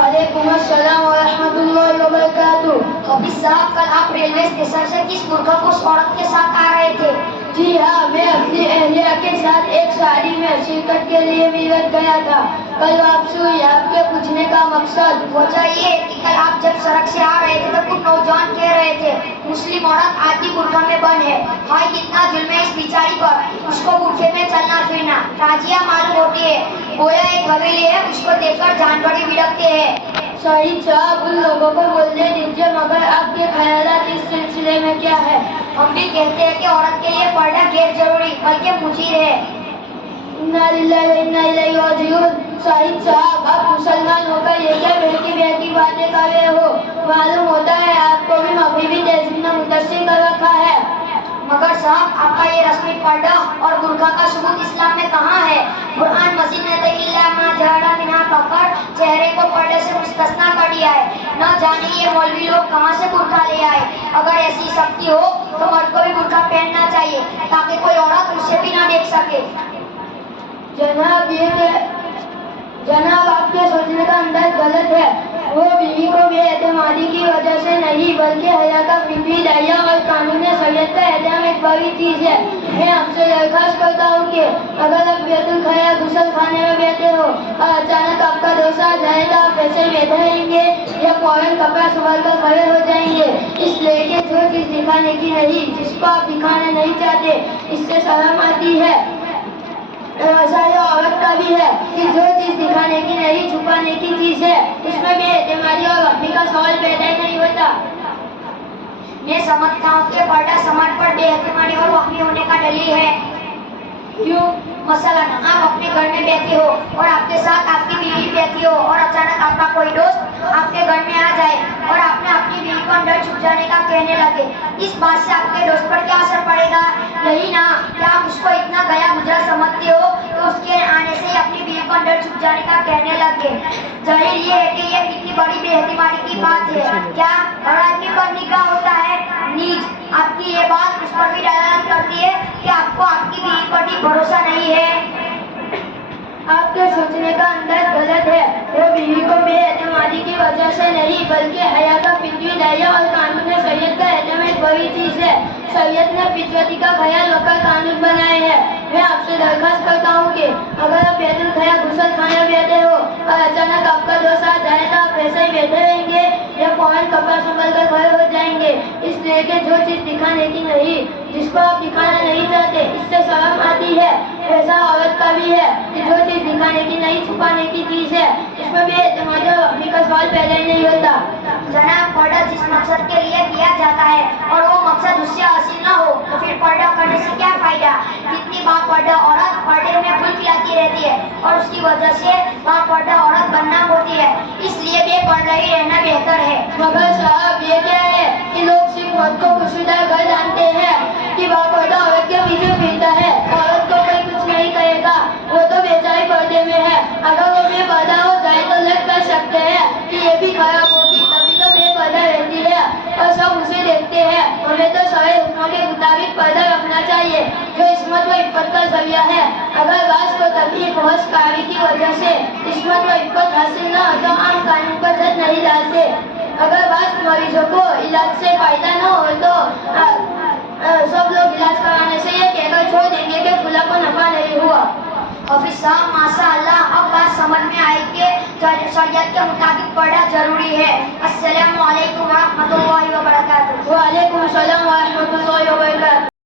वालेकुम अस्सलाम व रहमतुल्लाहि व बरकातुहू। हाफिज साहब, कल आप रेलवे स्टेशन से किस बुर्का को औरत के साथ आ रहे थे? जी हाँ, मैं अपनी अहलिया के साथ एक शादी में शिरकत के लिए मीरठ गया था। कल वापसी हुई। आपके पूछने का मकसद वजह ये है कि कल आप जब सड़क से आ रहे थे तो कुछ नौजवान कह रहे थे मुस्लिम औरत आधी बुर्का में बंद है। हाय कितना जुल्म है इस बिचारी पर, उसको बुर्के में चलना फिरना ताजिया मालूम होती है। गोया एक हवेली है, उसको देखकर जानवर बिड़कते हैं। शहीद साहब, उन लोगों को बोलने दीजिए, मगर आपके ख्यालात इस सिलसिले में क्या है? हम भी कहते हैं कि औरत के लिए पढ़ना गैर जरूरी बल्कि मुजीर है। इन्ना लिल्लाहि व इन्ना इलैहि राजिऊन। शहीद साहब, आप मुसलमान होकर ये क्या बहकी बहकी बातें कर रहे हो? मालूम होता है आपको भी मगरिबी तहजीब ने मुतस्सिर कर रखा है। मगर साहब, आपका ये रस्मी पर्दा और बुर्का का सबूत इस्लाम में कहाँ है? कुरान मजीद ने तो इल्ला मा जहरा मिन्हा कहकर चेहरे को पर्दे से मुस्तस्ना कर दिया है। न जाने ये मौलवी लोग कहाँ से बुर्का ले आए। अगर ऐसी शक्ति हो तो मर्द को भी बुर्का पहनना चाहिए ताकि कोई औरत उसे भी न देख सके। जनाब, आपके सोचने का अंदाज गलत है। वो बीवी को बेएतमादी की वजह से नहीं बल्कि हया का फितरी दायरा और कानून शरीयत का एहतराम एक बड़ी चीज है। मैं आपसे दरख्वास्त करता हूँ कि अगर आप बैतुल खला गुसल खाने में बैठे हो और अचानक आपका दोस्त आ जाए तो आप ऐसे बैठे रहेंगे या फौरन कपड़ा संभाल कर खड़े हो जाएंगे? इसलिए कि जो चीज दिखाने की नहीं, जिसको आप दिखाना नहीं चाहते, इससे शर्म आती है। ऐसा ये औरत का भी है कि जो चीज दिखाने की नहीं, छुपाने की चीज है, उसमें भी एतमादी और वक्फी का सवाल पैदा ही नहीं होता। मैं समझता हूँ कि पर्दा समाज पर बेएतमादी और वहमी होने का दलील है। क्यों? मसलन आप अपने घर में बैठे हो और आपके साथ आपकी बीवी बैठी हो और अचानक आपका कोई दोस्त आपके घर में आ जाए और आपने अपनी बीवी को अंदर छुप जाने का कहने लगे। इस बात से आपके दोस्त पर क्या असर पड़ेगा? यही ना कि आप उसको इतना गया गुजरा समझते हो तो उसके आने से ही अपनी बीवी को अंदर छुप जाने का कहने लगे। जाहिर ये है कि ये कितनी बड़ी बेएतमादी की बात है। क्या हर आदमी पर निगाह होता है? नीच। आपकी ये बात उस पर भी दलालत करती है कि आपको आपकी बीवी पर भी भरोसा नहीं है। आपके सोचने का अंदाज गलत है। वो बीवी को बेएतमादी की वजह से नहीं बल्कि हया का फितरी दायरा और कानून शरीयत का एहतराम एक बड़ी चीज है। शरीयत ने फितरती का ख्याल रखकर कानून बनाए हैं। मैं आपसे दरख्वास्त करता हूँ कि अगर आप बैतुल खला गुसल खाने में बैठे हो और अचानक आपका दोस्त आ जाए तो आप ऐसे ही बैठे रहेंगे या फौरन कपड़ा संभाल कर खड़े हो जाएंगे? इसलिए कि जो चीज दिखाने की नहीं, जिसको आप दिखाना नहीं चाहते, इससे शर्म आती है। ऐसा औरत का भी है कि जो चीज दिखाने की नहीं, छुपाने की चीज है, इसमें भी एतमाद और वहमी का सवाल पैदा ही नहीं होता। जनाब, पर्दा जिस मकसद के लिए किया जाता है और वो मकसद उससे हासिल न हो तो फिर पर्दा करने से क्या फायदा? कितनी बार पर्दा औरत पर्दे में फूल खिलाती रहती है और उसकी वजह से पर्दा औरत बनना होती है। इसलिए बेपर्दा ही रहना बेहतर है। मगर साहब, ये क्या है कि लोग सिर्फ मर्द को खुशनुदा कर जानते हैं कि बापर्दा औरत के पीछे फिरता है। औरत को कोई कुछ नहीं कहेगा, वो तो बेचारी पर्दे में है। अगर वो बेपर्दा हो जाए तो लग कर सकते हैं कि ये भी खराब होगी, तभी तो बेपर्दा रहती है और सब उसे देखते हैं। हमें तो सारे हुक्मों के मुताबिक पर्दा रखना चाहिए जो इस्मत व इफ़्फ़त का जरिया है। अगर बास को तकलीफ हो कारी की वजह से इस्मत व इफ़्फ़त हासिल न हो तो आम कानून पर जज नहीं डालते। अगर बास मरीजों को इलाज से फायदा न हो तो सब लोग इलाज कराने से ये कहकर छोड़ देंगे कि फुला को नफा नहीं हुआ। हाफिज साहब, माशाअल्लाह, अब बात समझ में आई कि शरीयत के मुताबिक पर्दा जरूरी है।